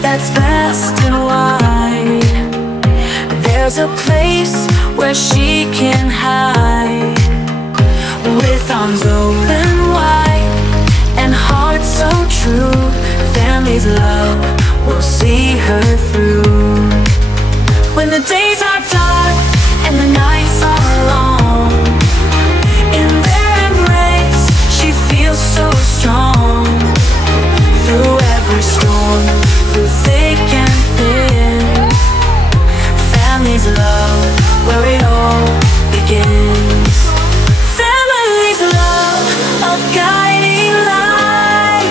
that's vast and wide. There's a place where she can hide, with arms open wide and heart so true. Family's love will see her through. When the days are dark and the nights are long, in their embrace she feels so strong. Through every storm, through thick and thin, family's love, where it all begins. Family's love, a guiding light,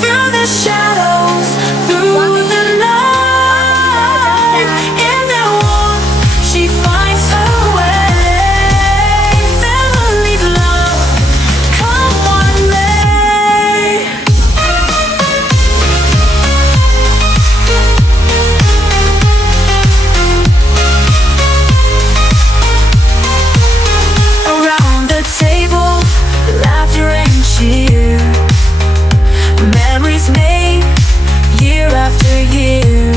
through the shadows, through the night. In their warmth, she finds her way. Family's love, come one may. Around the table, laughter and cheer, memories made year after year.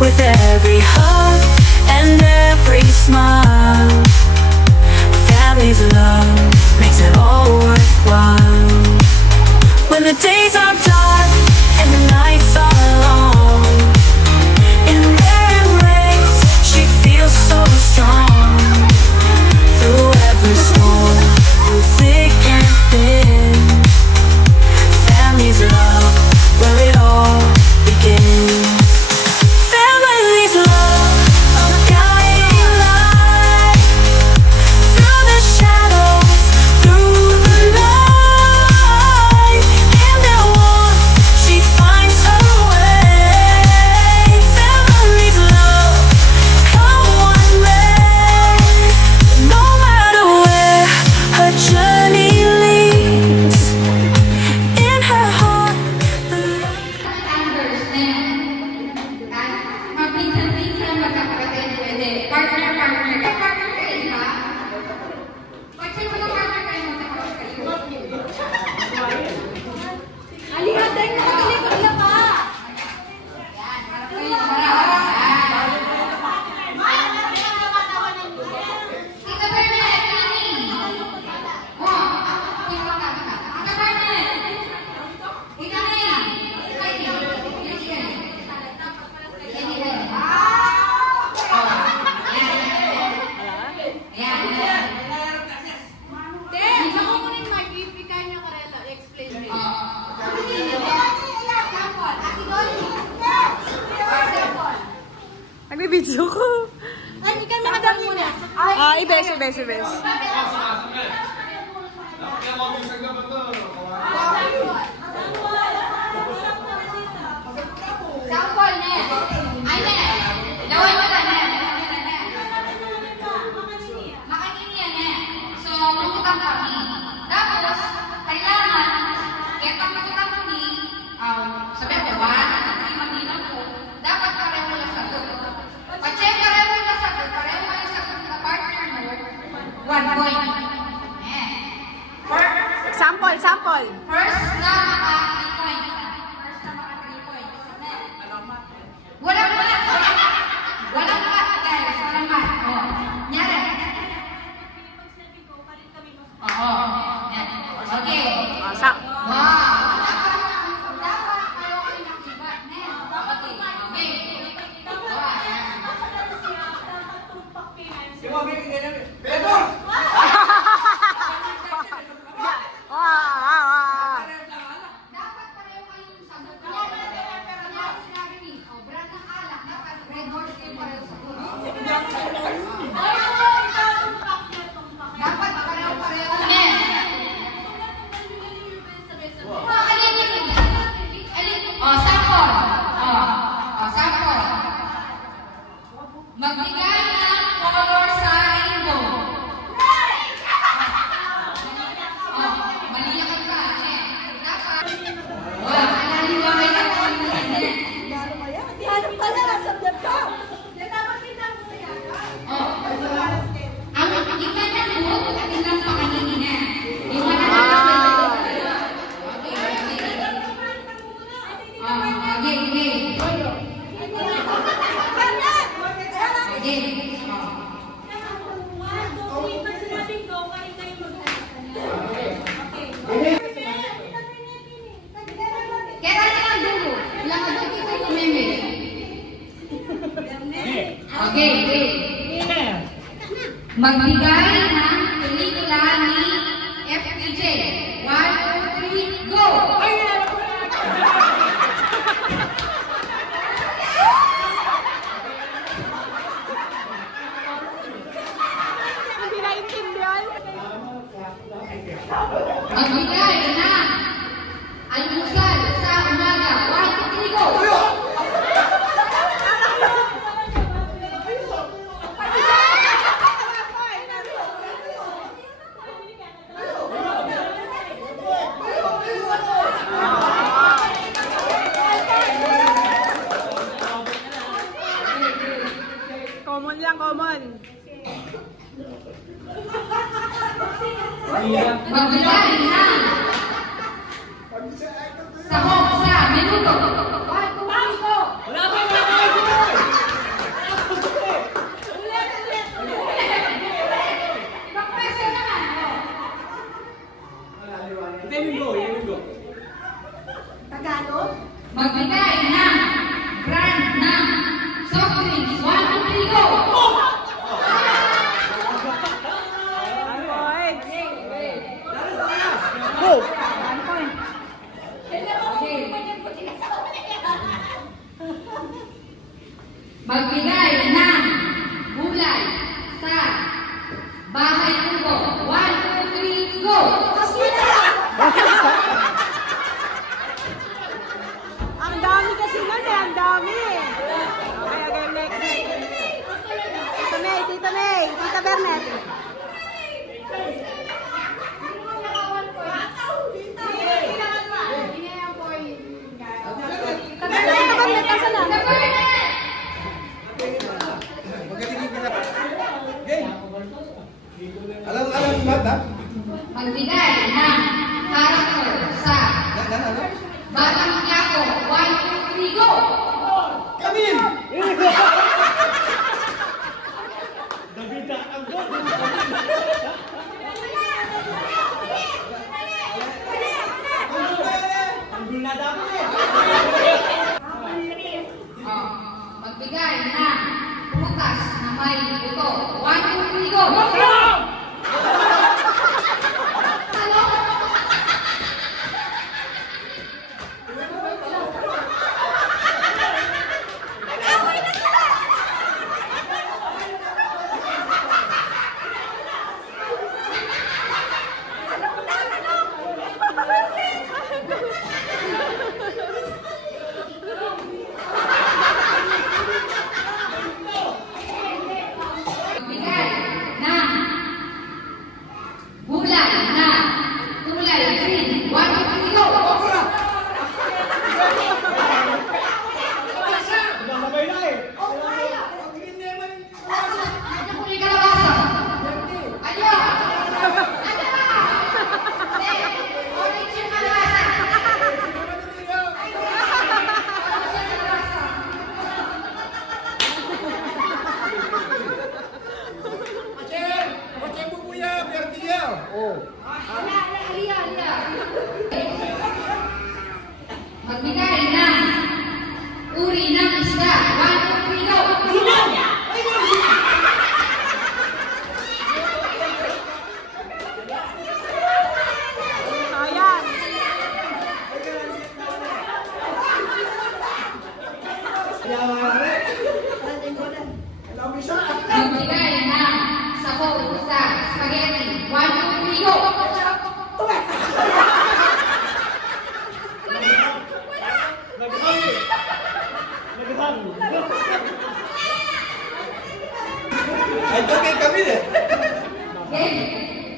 With every hug and every smile, family's love makes it all worthwhile. When the days are dark and the nights are long, in their embrace she feels so strong. Through every storm, through thick and thin, family's love, where it all begins. Family's love, a guiding light, through the shadows, through the night. In their warmth, she finds her way. Family's love, come one may. No matter where her journey leads, in her heart the Mapinsan-pinsan magkakapatid, pwede. Partner. Partner kayo, di ba? Pag sa'yo partner kayo, magkakapatid kayo. Alihatay na magaling lang ba? Yan, harap kayo. Tita Bernadette, kanin. Tita Bernadette. Ikanin. Nagbibidyo ko. Ay, ikaw mga dami muna. Ibes. Sample, ne. Ay, ne. Dawai mo ba, ne? Makanini yan, ne. So, mangutang kami. Tapos, kailangan, ketang mangutang kami, sabi ko, 1, 3, maginang ko, dapat pareho na sagot. Pag-check pareho na sagot, pareho kayo sagot na partner mo, 1 point. Sample. First na maka 3 points. Walang guys. Walang mat. Nyari. Oo. Yan. Okay. Wow. Dapat kayo kayo nakibat. Dapat pareho kayong sagot. Kaya sinabi ni, brand ng alak, dapat red horse kayo pareho sagot. Dapat pareho-pareho. Sample. Magbigay ng color sa rainbow. Maliyakan ka. Dapat. Alaliwagay ka po. Hanap pala, subject ko. Dapat kita mo na yan. Ang kita na po, at ilang pakaninin na. Okay. Game. Pag sinabing go, kayo kayo Kaya tayo lang dulo. Ilang ka doon kita yung meme. Okay, okay. Magbigay ng pelikula ni FPJ. 1, 2, 3, go! Hindi naintindihan. Magbigay ng almusal sa umaga. 1, 2, 3, go! Common lang, common. Magbigay ng sahog sa minuto. 1, 2, 3, go! Ibang question naman. Magbigay ng brand ng soft drinks. 1, 2, 3, go! Points. Magbigay ng gulay sa bahay kubo. 1, 2, 3, go! Ang dami kasi nun eh, ang dami. Okay, okay, next. Tita May, Tita Bernet. Tita Bernet, nasa na? Alam bata? Magbigay ng character sa Batang Quiapo. 1, 2, 3, go! Kamil! Magbigay ng prutas na may buto. 1, 2, 3, go! Magbigay ng gulay na kulay green. 1, 2, 3, go! Ano kulay kalabasa? Ano? Orange yung kalabasa. Magbigay ng uri ng isda. 1, 2, 3, go! Ayan. Magbigay ng sahog sa spaghetti. 1, 2, 3, go! Ay, ito kay Kamil eh. Game.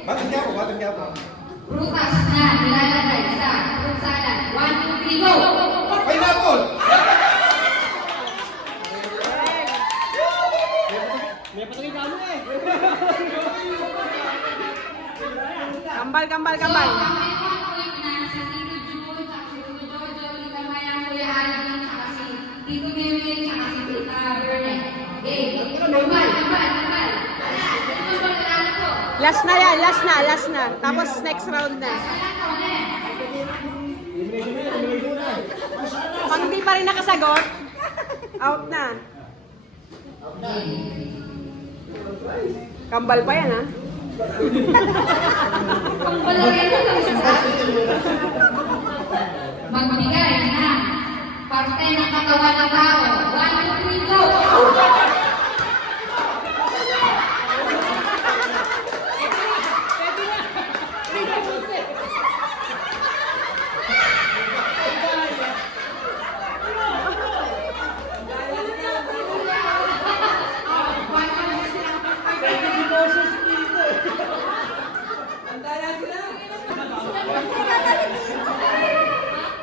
Batang Quiapo. Prutas na nilalagay sa fruit salad. 1, 2, 3, go! Pineapple! Kambal. So, ang may point na si Tito Jun, si Tito Jojo, Tita Maya, Kuya Alvin, saka si Tito Mimi, saka si Tita Bernet. Game. Kambal. Last na yan, last na. Tapos next round na. Pag hindi pa rin nakasagot, out na. Kambal pa yan, ha? Kambal na rin ang isa. Magbigay na parte ng katawan ng tao. 1, 2, 3, go!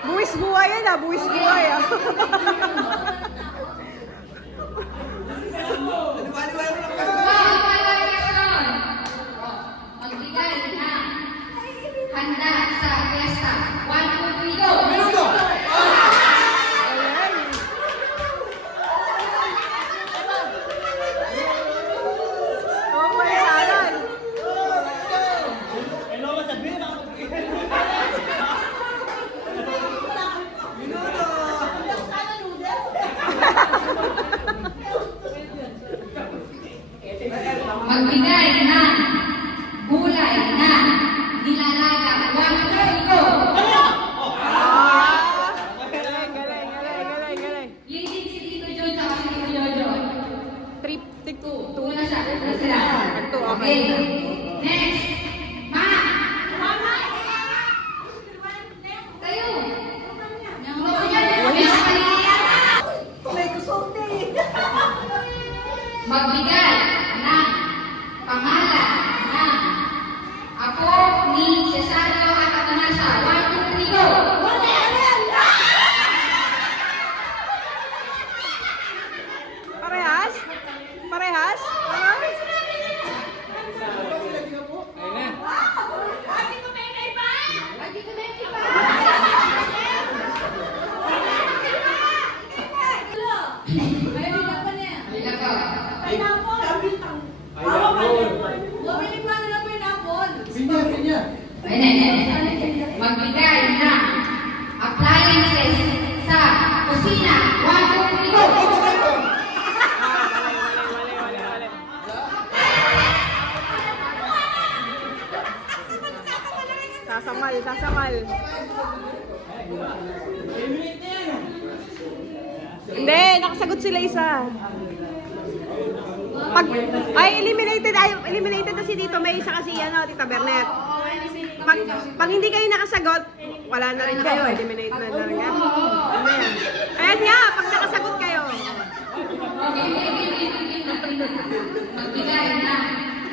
Buwis buhay yan, ha? Buwis buhay, ha? Magbigay na handa sa fiesta. 1, 2, 3, go! Oh, may salan. Magbigay na gulay na nilalaga. 1, 2, 3, go! Galing. Yung si Tito John sa si Tito Jojo. Two na siya. Two sila. Okay. Next. Ma! Tayo! Magbigay ng pangalan ng apo ni Cesario at Atanasa. 1, 2, 3, go! Parehas? Parehas? Magbigay na appliances sa kusina. 1, 2, 3, go! Sasamal. Hindi, nakasagot sila isa. Eliminated na si Tito May, isa kasi Tita Bernet. Pag hindi kayo nakasagot, wala na rin kayo. Eliminate na rin kayo. Ano yan? Ayan nga, pag nakasagot kayo. Magbigay na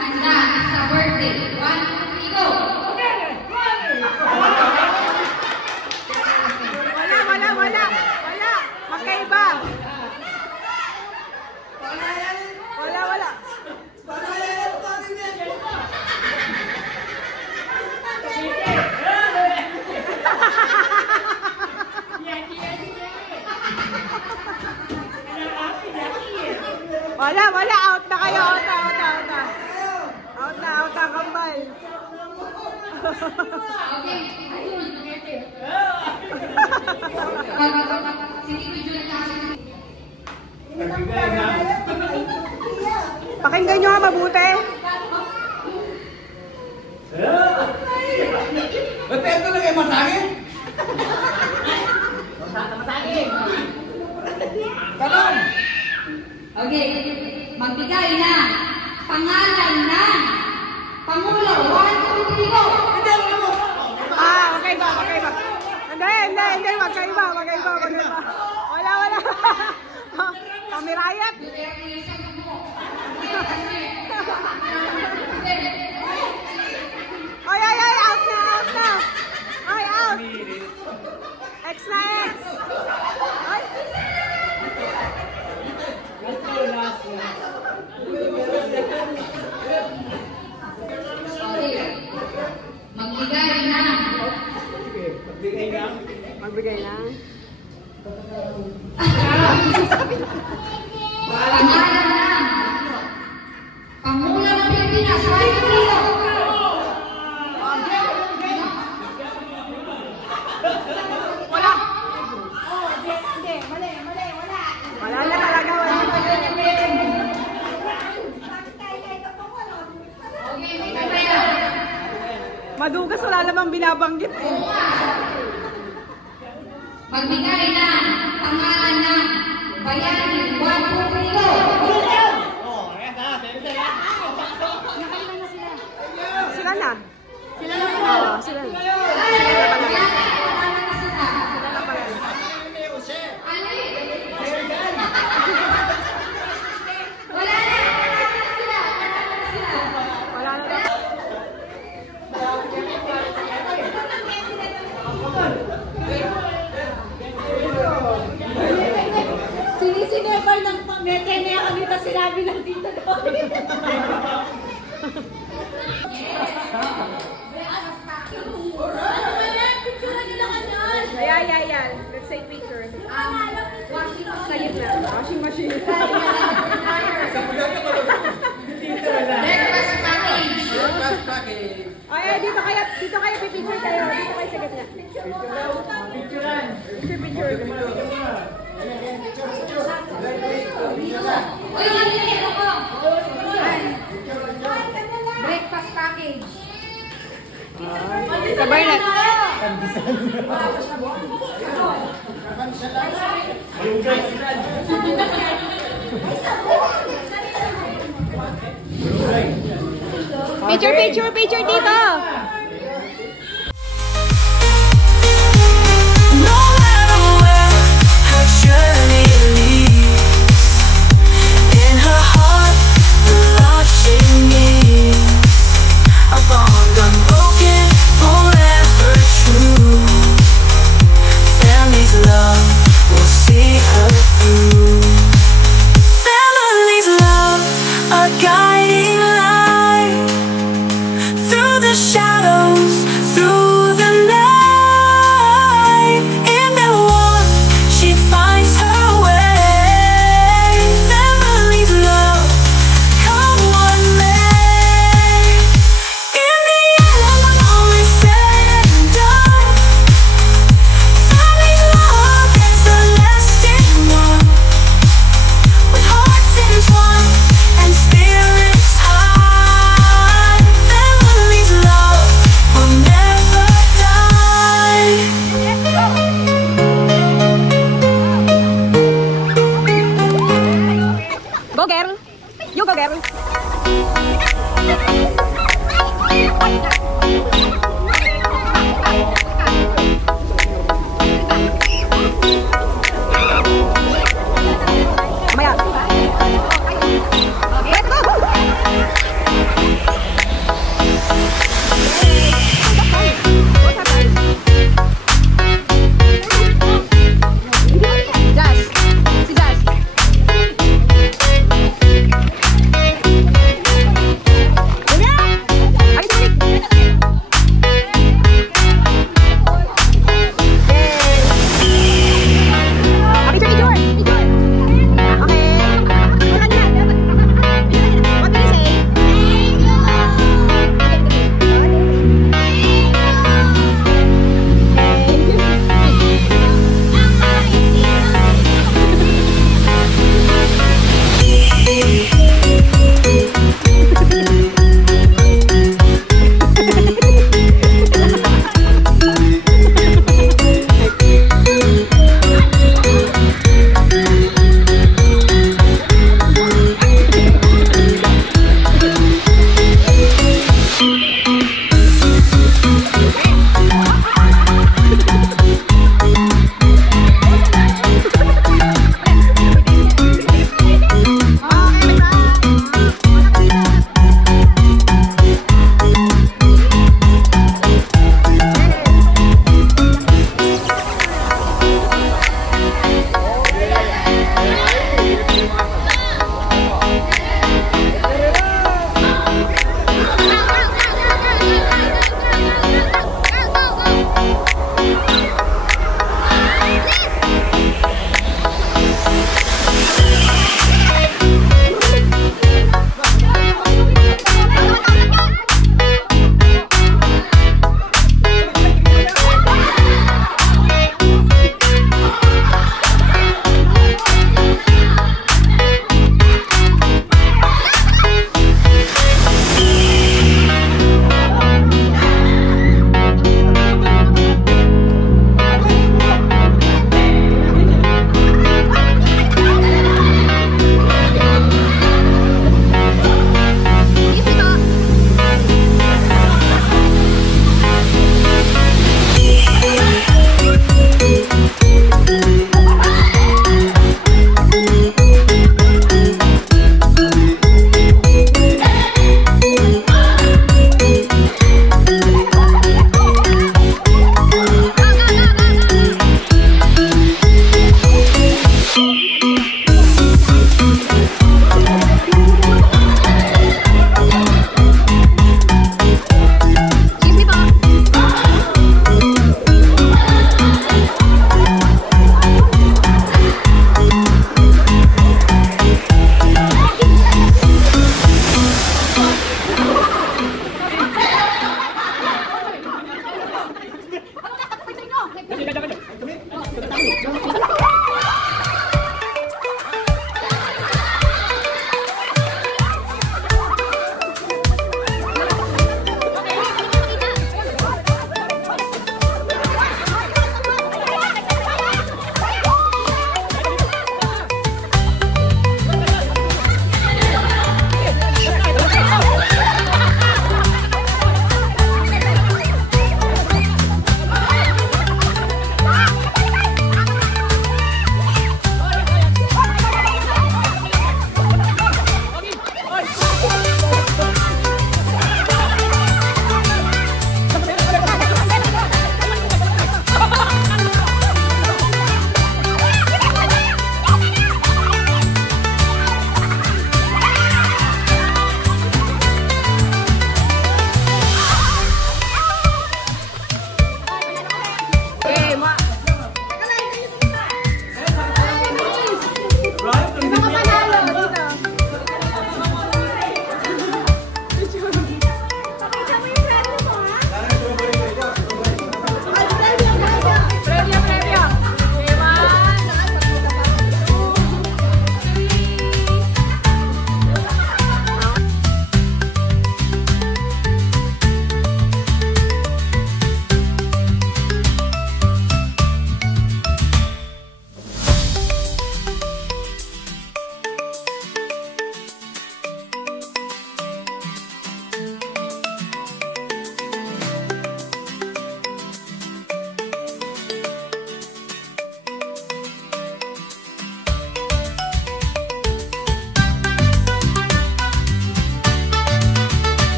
handa sa birthday. 1, 2, 3, go! Wala. Magkaiba. Wala. Wala. Out na kayo. Out na, kambal. Okay. Si Tito John Pakinggan nyo nga mabuti. Ba't ito lang ay masangin? Tanong! Okay. Magbigay na pangalan ng Pangulo. 1, 2, 3, go! Okay ba? Hindi. Magkaiba. Wala. Kamirayat. Ay, out na. Ay, out. X na X. Ay. Okay. Magbigay na. Magbigay na. Pangalan ng wala namang binabanggit eh. Magbigay na pangalan ng bayani, Juan Puprino. Sila na. Sila na po. Oo, sila na. Sila na pala. Sila na pala. Wala na. Wala na. Sinisinever ng pamete na yung kanita sinabi ng dito doon. Ayan. Let's say picture. Sa gitna. Washing machine. Breakfast package. Ay, dito kayo pipicture kayo. Dito kayo sa gitna. Picture. Uy, hindi ako. Breakfast package. Sa Bernat. Picture dito. No matter where her journey leads, in her heart the love she needs, a bond unbroken, forever true. Family's love will see her through. Family's love, a guiding light through the shadows, through the night. In their warmth, she finds her way. Family's love, come what may. In the end, when all is said and done, family's love is the lasting one. With hearts entwined and spirits high, family's love will never die. Go girl. You go girl. Mamaya. Let's go. What happened? Jazz. Si Jazz. Are you doing it?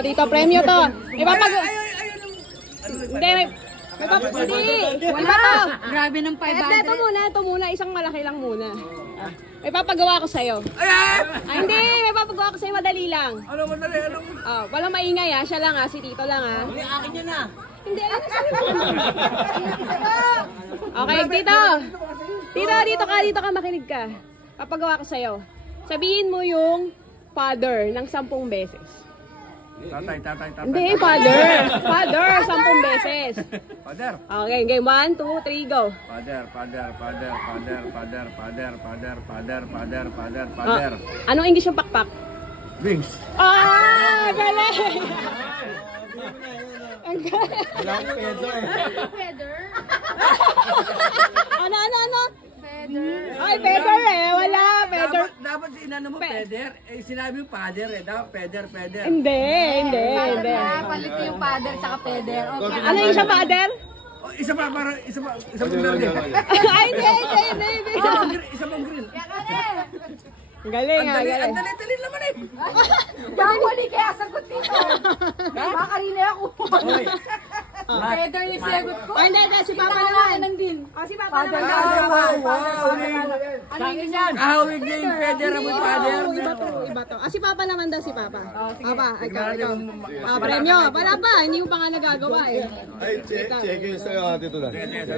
Tito, premyo to. Hindi, wala to. Grabe ng Ito muna, isang malaki lang muna. May papagawa ko sa'yo. Hindi, may papagawa ko sa'yo, madali lang. Ano madali? Ano? Walang maingay ha, siya lang ha, si Tito lang ha. Hindi, akin yan na. Hindi, alam mo Okay, Tito. Tito, dito ka, makinig ka. Papagawa ko sa'yo. Sabihin mo yung father ng 10 beses. Tatay. Hindi, father. Father, 10 beses. Father. Okay, game 1, 2, 3, go. Father. Anong English yung pakpak? Wings. Galing! Ang galing. Ano? Ay, feather wala, feather. Dapat inano mo Peder. Sinabi yung father Dapat Peder. Hindi. Palit yung father tsaka peder. Okay. Ano yung siya, father? Isa pa verde. Ay, hindi. Isa pang green. Galing Ang galing. dali naman eh. Kamali kaya sagot dito. Baka kanina ako. Peder yung sagot ko. Hindi, si Papa naman. din. Si Papa naman. Ano yun yan? Ahawig niya yung Peder mo father. Iba to. Si Papa naman daw, si Papa. Papa, ikaw. Premyo. Wala pa, hindi mo pa nga nagagawa eh. Ay, check yung sa'yo, Tito Dan. Sige.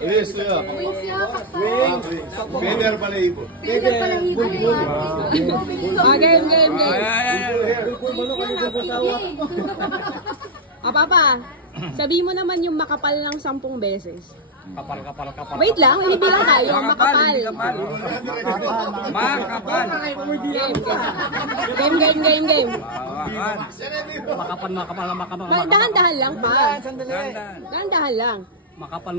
Yes, sa'yo. Peder pala ipo. Game. Papa, sabihin mo naman yung makapal ng 10 beses. Kapal. Wait lang, ibibilang tayo. Makapal. Makapal. Game. Makapal. Dahan-dahan lang pa. Dahan-dahan lang. Makapal.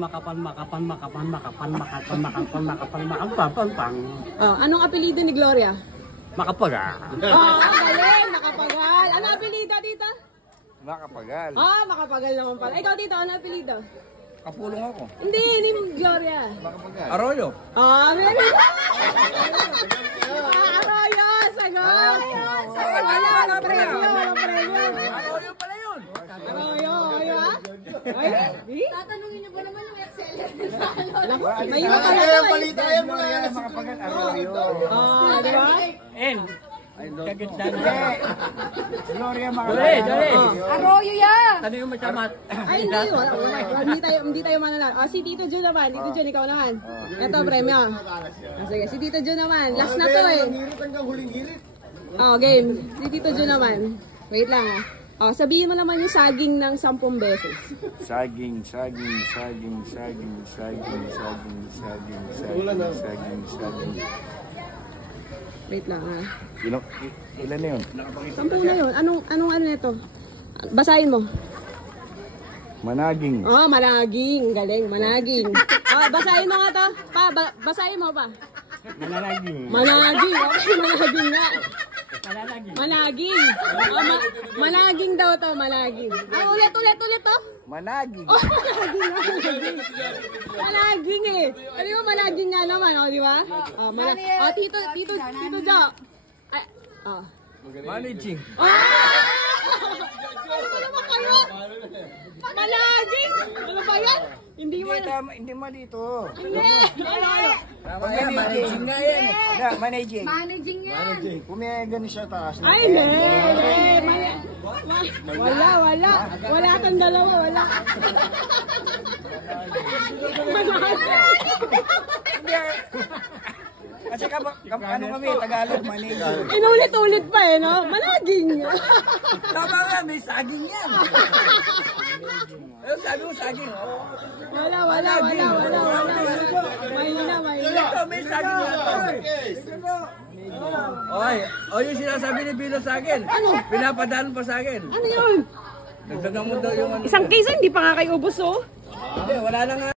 Anong apelido ni Gloria? Makapagal. Galing, nakapagal. Ano apelido, tita? Makapagal. Makapagal naman pala. Ikaw, tito, ano apelido? Kapulong ako. Hindi, ni Gloria. Arroyo. Meron. Arroyo, sagot. Walang premyo. Arroyo pala yun. Arroyo, ha? Ay, Tatanungin niyo ba naman yung exceller? may iba pala to. Palitayan mo na yan. Makapagal. Arroyo. Di ba? Gloria Makapagal. Dali. Arroyo yan! Ano yung macamat? Ay, hindi tayo mananalo. Si Tito Jun naman. Tito Jun, ikaw naman. Ito, premyo. Sige, si Tito Jun naman. Last na to eh. Hirit hanggang huling hirit. Game. Si Tito Jun naman. Wait lang sabihin mo naman yung saging ng 10 beses. Saging. Wait lang Ilan na yun? 10 na yun. Anong ano nito? Basahin mo. Managing. Managing. Galing, managing. Basahin mo nga to. Basahin mo pa. Managing. Okay, managing nga. Managing. Managing daw to, managing. Ulit to. Managing. Managing. Managing eh. Ano yung managing nga naman, di ba? Tito Jo. Managing. Ano ba naman kayo? Managing? Ano ba yan? Hindi mo na. Hindi mali ito. Hindi. Managing nga yan. Managing. Managing yan! Kung may ganun siya taas. Ay, hindi. Wala. Wala kang dalawa, wala. Kasi ano kami, Tagalog, managing. Inulit-ulit pa no? Managing. Tama nga, may saging yan. Sabi mo saging. Wala. Mahina. Ito, may saging yan. Yung sinasabi ni Bilo sa akin. Ano? Pinapadaan pa sa akin. Ano yun? Dagdagan mo daw yung ano. Isang case, hindi pa nga kayo ubos, Hindi, wala na nga.